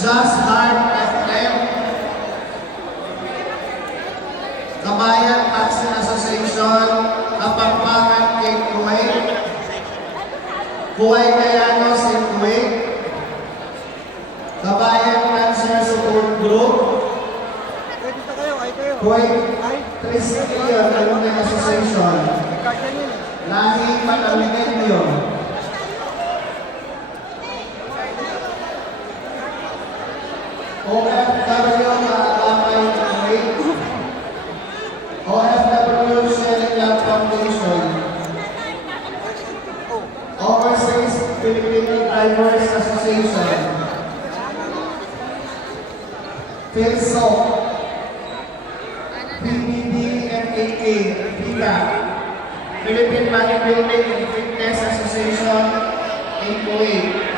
Just Heart FM, Kabayan Taxi Association, Kapampangan kay Kuwait, Kuwait Kayano si Kuwait, Kabayan Cancer Support Group, Kuwait Tristillion Alumni Association, Lahi Pataminenyo, OFW Kaagapay Kuwait, OFW Shelling Lab Foundation, Overseas Filipino Drivers Association, PhilSO, PBB MAK, PICA, Philippine Bodybuilding and Fitness Association in Kuwait.